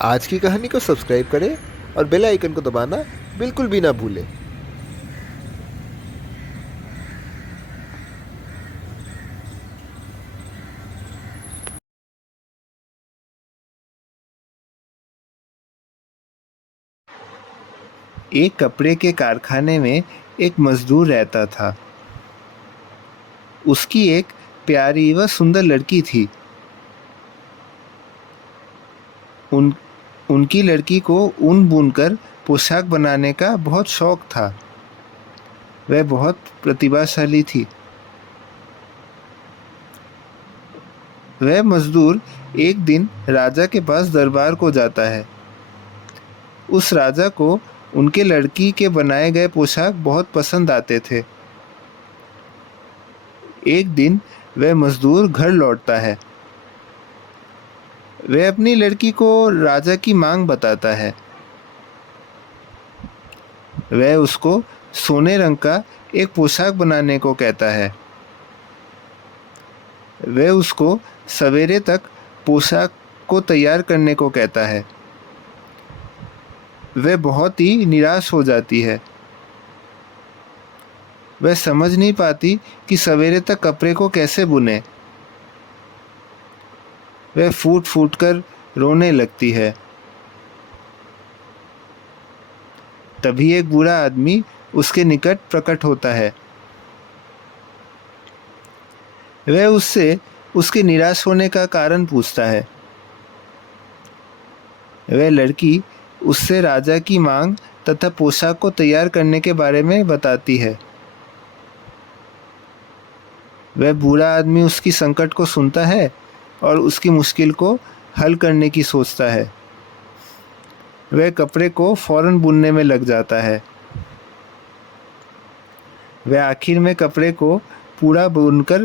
आज की कहानी को सब्सक्राइब करें और बेल आइकन को दबाना बिल्कुल भी ना भूलें। एक कपड़े के कारखाने में एक मजदूर रहता था। उसकी एक प्यारी व सुंदर लड़की थी। उनकी लड़की को ऊन बुनकर पोशाक बनाने का बहुत शौक था। वह बहुत प्रतिभाशाली थी। वह मजदूर एक दिन राजा के पास दरबार को जाता है। उस राजा को उनके लड़की के बनाए गए पोशाक बहुत पसंद आते थे। एक दिन वह मजदूर घर लौटता है। वह अपनी लड़की को राजा की मांग बताता है। वह उसको सोने रंग का एक पोशाक बनाने को कहता है। वह उसको सवेरे तक पोशाक को तैयार करने को कहता है। वह बहुत ही निराश हो जाती है। वह समझ नहीं पाती कि सवेरे तक कपड़े को कैसे बुने। वह फूट फूट कर रोने लगती है। तभी एक बूढ़ा आदमी उसके निकट प्रकट होता है। वह उससे उसके निराश होने का कारण पूछता है। वह लड़की उससे राजा की मांग तथा पोशाक को तैयार करने के बारे में बताती है। वह बूढ़ा आदमी उसकी संकट को सुनता है और उसकी मुश्किल को हल करने की सोचता है। वह कपड़े को फौरन बुनने में लग जाता है। वह आखिर में कपड़े को पूरा बुनकर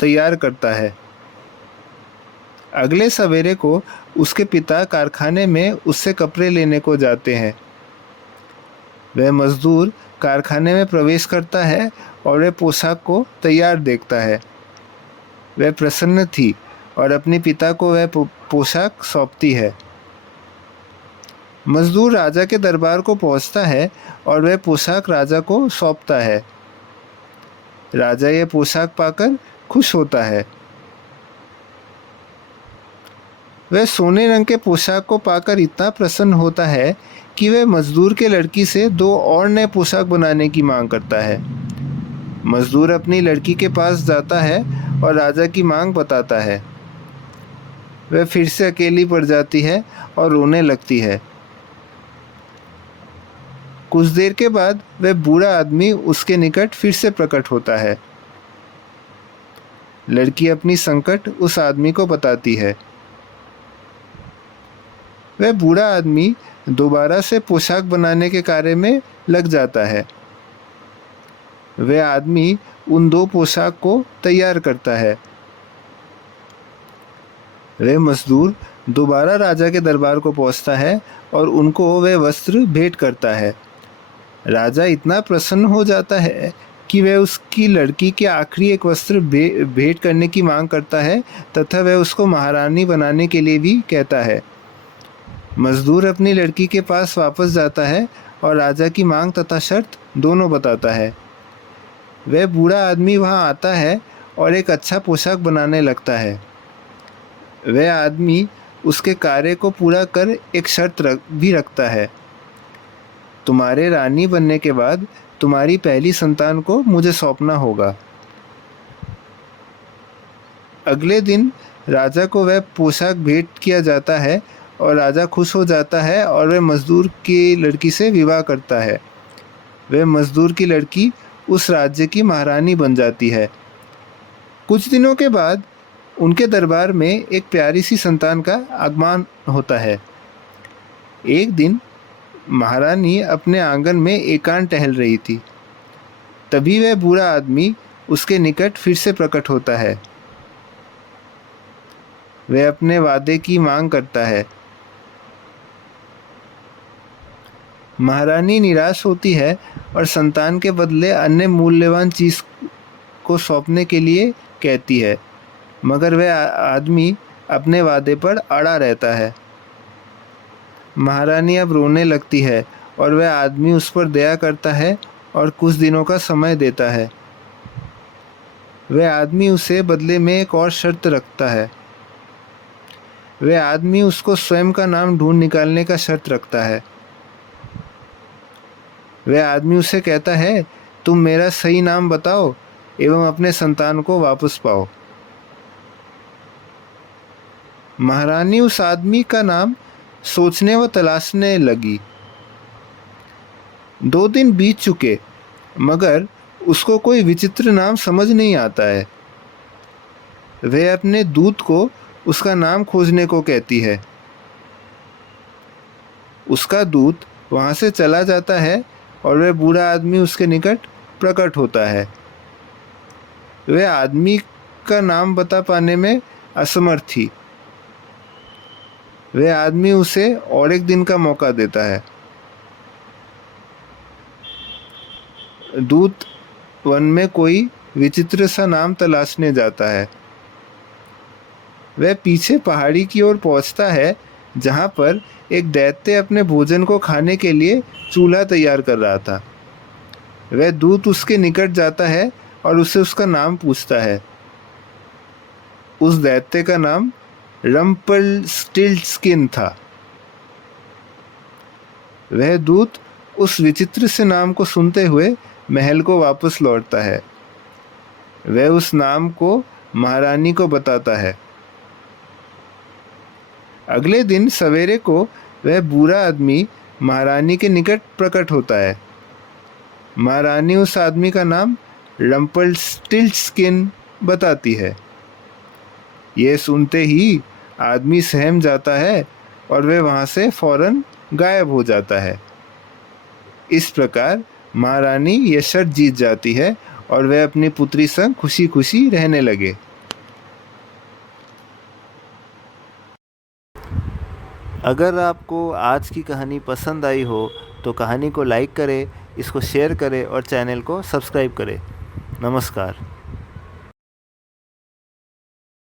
तैयार करता है। अगले सवेरे को उसके पिता कारखाने में उससे कपड़े लेने को जाते हैं। वह मजदूर कारखाने में प्रवेश करता है और वह पोशाक को तैयार देखता है। वह प्रसन्न थी और अपने पिता को वह पोशाक सौंपती है। मजदूर राजा के दरबार को पहुंचता है और वह पोशाक राजा को सौंपता है। राजा यह पोशाक पाकर खुश होता है। वह सोने रंग के पोशाक को पाकर इतना प्रसन्न होता है कि वह मजदूर के लड़की से 2 और नए पोशाक बनाने की मांग करता है। मजदूर अपनी लड़की के पास जाता है और राजा की मांग बताता है। वह फिर से अकेली पड़ जाती है और रोने लगती है। कुछ देर के बाद वह बूढ़ा आदमी उसके निकट फिर से प्रकट होता है। लड़की अपनी संकट उस आदमी को बताती है। वह बूढ़ा आदमी दोबारा से पोशाक बनाने के कार्य में लग जाता है। वह आदमी उन 2 पोशाक को तैयार करता है। वह मजदूर दोबारा राजा के दरबार को पहुंचता है और उनको वह वस्त्र भेंट करता है। राजा इतना प्रसन्न हो जाता है कि वह उसकी लड़की के आखिरी एक वस्त्र भेंट करने की मांग करता है तथा वह उसको महारानी बनाने के लिए भी कहता है। मजदूर अपनी लड़की के पास वापस जाता है और राजा की मांग तथा शर्त दोनों बताता है। वह बूढ़ा आदमी वहां आता है और एक अच्छा पोशाक बनाने लगता है। वह आदमी उसके कार्य को पूरा कर एक शर्त भी रखता है। तुम्हारे रानी बनने के बाद तुम्हारी पहली संतान को मुझे सौंपना होगा। अगले दिन राजा को वह पोशाक भेंट किया जाता है और राजा खुश हो जाता है और वह मजदूर की लड़की से विवाह करता है। वह मजदूर की लड़की उस राज्य की महारानी बन जाती है। कुछ दिनों के बाद उनके दरबार में एक प्यारी सी संतान का आगमन होता है। एक दिन महारानी अपने आंगन में एकांत टहल रही थी। तभी वह बूढ़ा आदमी उसके निकट फिर से प्रकट होता है। वह अपने वादे की मांग करता है। महारानी निराश होती है और संतान के बदले अन्य मूल्यवान चीज को सौंपने के लिए कहती है, मगर वह आदमी अपने वादे पर अड़ा रहता है। महारानी अब रोने लगती है और वह आदमी उस पर दया करता है और कुछ दिनों का समय देता है। वह आदमी उसे बदले में एक और शर्त रखता है। वह आदमी उसको स्वयं का नाम ढूंढ निकालने का शर्त रखता है। वह आदमी उसे कहता है, तुम मेरा सही नाम बताओ एवं अपने संतान को वापस पाओ। महारानी उस आदमी का नाम सोचने व तलाशने लगी। 2 दिन बीत चुके मगर उसको कोई विचित्र नाम समझ नहीं आता है। वह अपने दूत को उसका नाम खोजने को कहती है। उसका दूत वहाँ से चला जाता है और वह बूढ़ा आदमी उसके निकट प्रकट होता है। वह आदमी का नाम बता पाने में असमर्थ थी। वह आदमी उसे और एक दिन का मौका देता है। दूत वन में कोई विचित्र सा नाम तलाशने जाता है। वह पीछे पहाड़ी की ओर पहुंचता है जहां पर एक दैत्य अपने भोजन को खाने के लिए चूल्हा तैयार कर रहा था। वह दूत उसके निकट जाता है और उससे उसका नाम पूछता है। उस दैत्य का नाम रम्पलस्टिल्टस्किन था। वह दूत उस विचित्र से नाम को सुनते हुए महल को वापस लौटता है। वह उस नाम को महारानी को बताता है। अगले दिन सवेरे को वह बूढ़ा आदमी महारानी के निकट प्रकट होता है। महारानी उस आदमी का नाम रम्पलस्टिल्टस्किन बताती है। यह सुनते ही आदमी सहम जाता है और वह वहाँ से फौरन गायब हो जाता है। इस प्रकार महारानी यह शर्त जीत जाती है और वह अपनी पुत्री संग खुशी खुशी रहने लगे। अगर आपको आज की कहानी पसंद आई हो तो कहानी को लाइक करें, इसको शेयर करें और चैनल को सब्सक्राइब करें। नमस्कार।